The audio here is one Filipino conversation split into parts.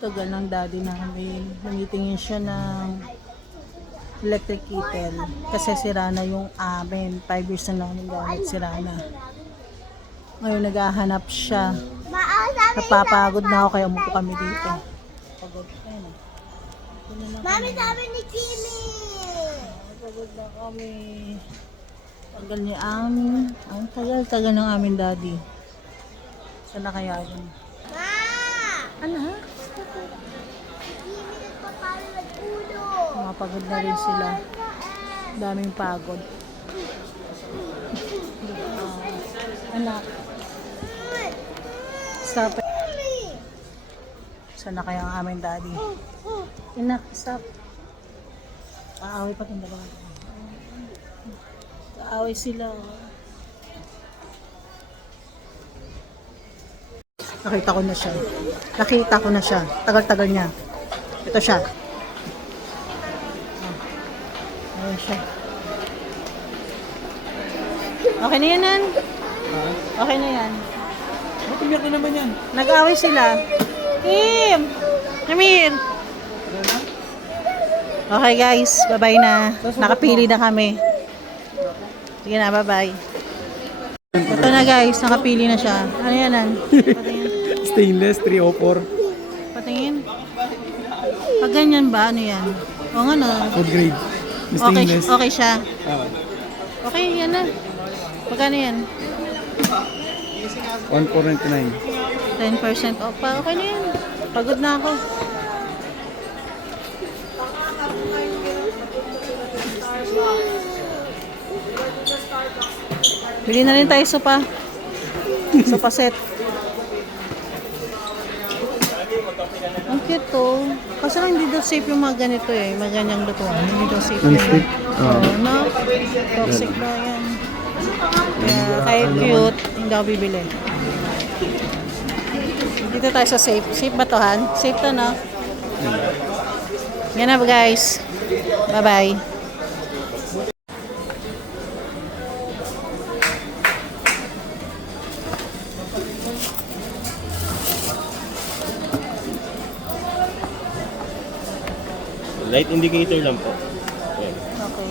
Tagal ng daddy namin. Namitingin siya ng electric kettle. Kasi sira na yung amin. 5 years na namin gamit, sira na. Ngayon naghahanap siya. Napapagod na ako kaya umupo kami dito. Pagod. Ayun na. Mami, sabi ni Kimi! Pagod na kami. Tagal ni amin. Ang tagal ng amin daddy. Saan na kaya yun? Ma! Ano? Si Kimi nagpapalo ng ulo! Mapagod na rin sila. Daming pagod. Anak. Stop. Saan na kaya ang aming daddy? Anak, stop. Kaaway pa itong dalawa. Kaaway sila. Nakita ko na siya. Nakita ko na siya. Tagal-tagal niya. Ito siya. Ayan siya. Okay na yan, Nan? Okay na yan. Umiyak na naman yan. Nag-away sila. Kim! Namir! Okay guys, bye-bye na. Nakapili na kami. Sige na, bye-bye. Ito na guys, nakapili na siya. Ano yan, Nan? Patingin. Stainless 304. Patingin. Pag ganyan ba, ano yan? O nga no. Food grade. Okay, Stainless. okay siya. Ah, Okay, yan na. Magkano yan? 1499. 10% off pa. Okay na yan. Pagod na ako. Bili na rin tayo sopa. Sopa set. Ang cute to. Kasi lang hindi daw safe yung mga ganito eh. Mga ganyang lutuan. Hindi daw safe yun. Non-stick? No? Toxic daw yan. Kaya kahit cute, hindi ako bibili. Dito tayo sa safe. Safe ba to, Han? Safe to, no? Yan na guys. Bye-bye. Light indicator lang po. Ayan. Okay.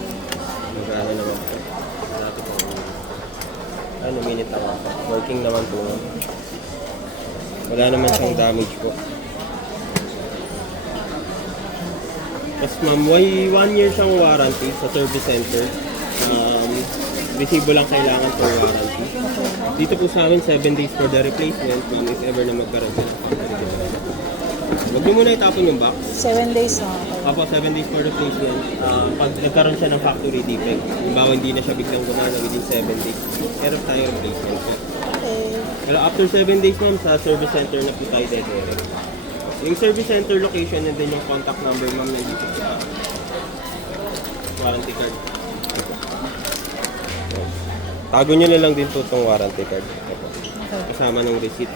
Mag-ano naman po. Natin po. Ano, minute naman po. Working naman po. Wala naman siyang damage po. Tapos ma'am, 1 year siyang warranty sa service center. Resibo lang kailangan for warranty. Dito po sa amin, 7 days for the replacement, ma'am, if ever na magkaroon siya. Huwag niyo muna itapon yung box. 7 days na. Apo, 7 days for replacement. Pag nagkaroon siya ng factory defect, halimbawa hindi na siya biglang gumana within 7 days, meron tayong replacement po. Okay. Pero after 7 days ma'am, sa service center na po tayo direct. Yung service center location and then yung contact number ma'am nandito sa warranty card. Tago nyo na lang din po itong warranty card. Ito. Kasama ng receipt.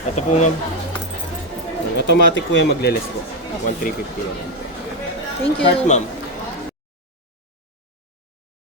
Ito po ma'am. Automatic po yung magle-less po. 1,350 na. Thank you. Cart ma'am.